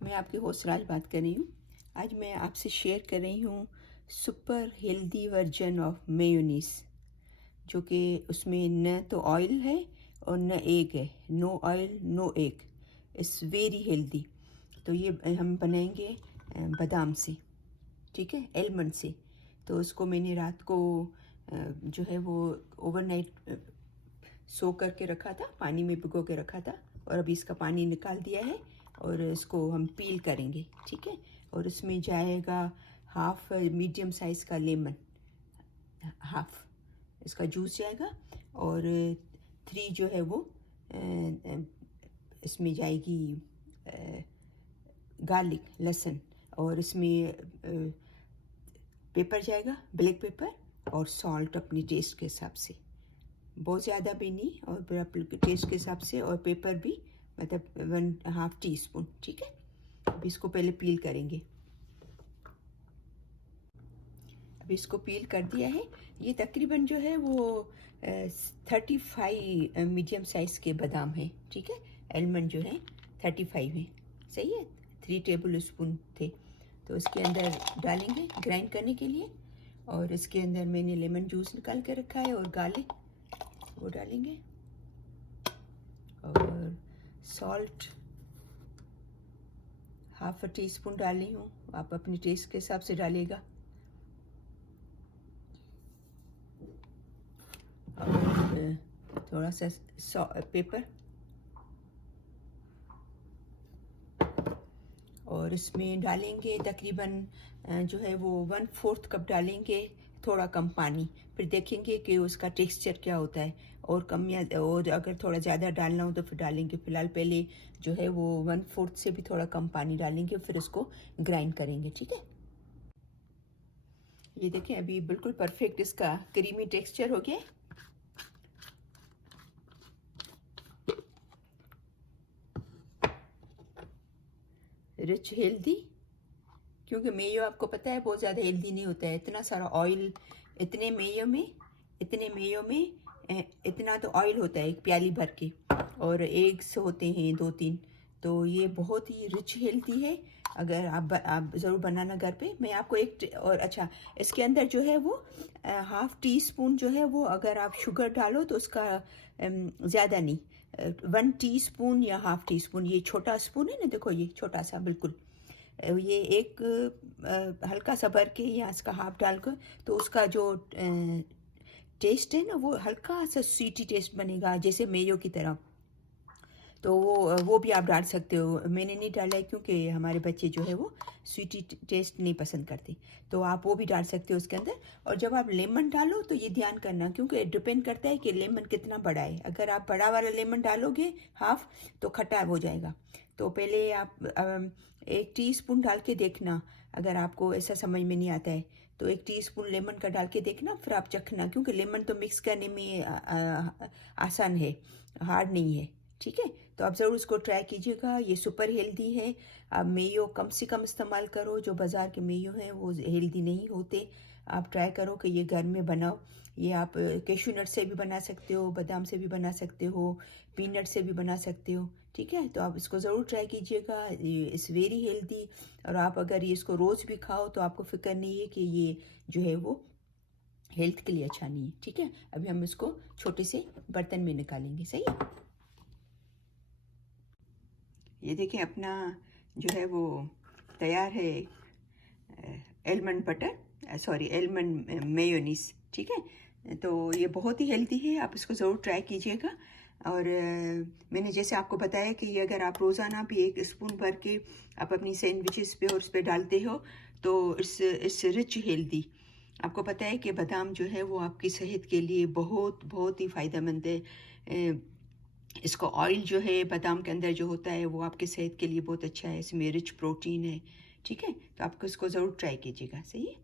मैं आपकी होस्ट राज बात कर रही हूँ। आज मैं आपसे शेयर कर रही हूँ super healthy version of mayonnaise, जो कि उसमें न तो ऑयल है और न एग है। No oil no egg, it's very healthy. तो ये हम बनाएंगे बादाम से, ठीक है, एलमंड से। तो उसको मैंने रात को जो है वो ओवरनाइट सो करके रखा था, पानी में भिगो के रखा था, और अभी इसका पानी निकाल दिया है और इसको हम पील करेंगे, ठीक है। और इसमें जाएगा हाफ मीडियम साइज़ का लेमन, हाफ इसका जूस जाएगा। और 3 जो है वो इसमें जाएगी गार्लिक, लहसुन। और इसमें पेपर जाएगा, ब्लैक पेपर, और सॉल्ट अपनी टेस्ट के हिसाब से, बहुत ज़्यादा भी नहीं, और फिर आप टेस्ट के हिसाब से। और पेपर भी मतलब 1/2 टीस्पून, ठीक है। अब इसको पहले पील करेंगे। अब इसको पील कर दिया है। ये तकरीबन जो है वो 35 मीडियम साइज़ के बादाम है, ठीक है। एलमंड जो है 35 है, सही है। 3 टेबल स्पून थे। तो इसके अंदर डालेंगे ग्राइंड करने के लिए। और इसके अंदर मैंने लेमन जूस निकाल के रखा है, और गार्लिक वो डालेंगे, और सॉल्ट हाफ टीस्पून डाली हूँ, आप अपनी टेस्ट के हिसाब से डालिएगा। और थोड़ा सा पेपर, और इसमें डालेंगे तकरीबन जो है वो 1/4 कप डालेंगे, थोड़ा कम पानी। फिर देखेंगे कि उसका टेक्सचर क्या होता है, और कम या और अगर थोड़ा ज़्यादा डालना हो तो फिर डालेंगे। फिलहाल पहले जो है वो 1/4 से भी थोड़ा कम पानी डालेंगे, फिर उसको ग्राइंड करेंगे, ठीक है। ये देखें, अभी बिल्कुल परफेक्ट इसका क्रीमी टेक्सचर हो गया। रिच हेल्दी, क्योंकि मेयो आपको पता है बहुत ज़्यादा हेल्दी नहीं होता है। इतना सारा ऑयल, इतने मेयो में इतना तो ऑयल होता है एक प्याली भर के, और एग्स होते हैं 2-3। तो ये बहुत ही रिच हेल्दी है। अगर आप ज़रूर बनाना घर पे। मैं आपको और अच्छा, इसके अंदर जो है वो 1/2 टीस्पून जो है वो, अगर आप शुगर डालो तो उसका ज़्यादा नहीं, 1 टीस्पून या 1/2 टीस्पून। ये छोटा स्पून है ना, देखो ये छोटा सा बिल्कुल। ये एक हल्का सा भर के या इसका हाफ डालकर, तो उसका जो टेस्ट है ना वो हल्का सा स्वीटी टेस्ट बनेगा, जैसे मेयो की तरह। तो वो भी आप डाल सकते हो। मैंने नहीं डाला है क्योंकि हमारे बच्चे जो है वो स्वीटी टेस्ट नहीं पसंद करते। तो आप वो भी डाल सकते हो उसके अंदर। और जब आप लेमन डालो तो ये ध्यान करना, क्योंकि डिपेंड करता है कि लेमन कितना बड़ा है। अगर आप बड़ा वाला लेमन डालोगे हाफ, तो खट्टा हो जाएगा। तो पहले आप 1 टीस्पून डाल के देखना। अगर आपको ऐसा समझ में नहीं आता है तो 1 टीस्पून लेमन का डाल के देखना, फिर आप चखना, क्योंकि लेमन तो मिक्स करने में आसान है, हार्ड नहीं है, ठीक है। तो आप ज़रूर इसको ट्राई कीजिएगा। ये सुपर हेल्दी है। आप मेयो कम से कम इस्तेमाल करो, जो बाज़ार के मेयो हैं वो हेल्दी नहीं होते। आप ट्राई करो कि ये घर में बनाओ। ये आप कैशू नट से भी बना सकते हो, बादाम से भी बना सकते हो, पीनट से भी बना सकते हो, ठीक है। तो आप इसको ज़रूर ट्राई कीजिएगा। ये इज़ वेरी हेल्दी। और आप अगर ये इसको रोज़ भी खाओ तो आपको फ़िक्र नहीं है कि ये जो है वो हेल्थ के लिए अच्छा नहीं है, ठीक है। अभी हम इसको छोटे से बर्तन में निकालेंगे, सही है। ये देखिए अपना जो है वो तैयार है almond butter, sorry almond mayonnaise, ठीक है। तो ये बहुत ही हेल्दी है, आप इसको ज़रूर ट्राई कीजिएगा। और मैंने जैसे आपको बताया कि ये अगर आप रोज़ाना भी 1 स्पून भर के आप अपनी सैंडविचेस पे और उस पर डालते हो तो इट्स रिच हेल्दी। आपको पता है कि बादाम जो है वो आपकी सेहत के लिए बहुत बहुत ही फ़ायदेमंद है। इसको ऑयल जो है बादाम के अंदर जो होता है वो आपके सेहत के लिए बहुत अच्छा है। इसमें रिच प्रोटीन है, ठीक है। तो आपको इसको ज़रूर ट्राई कीजिएगा, सही है।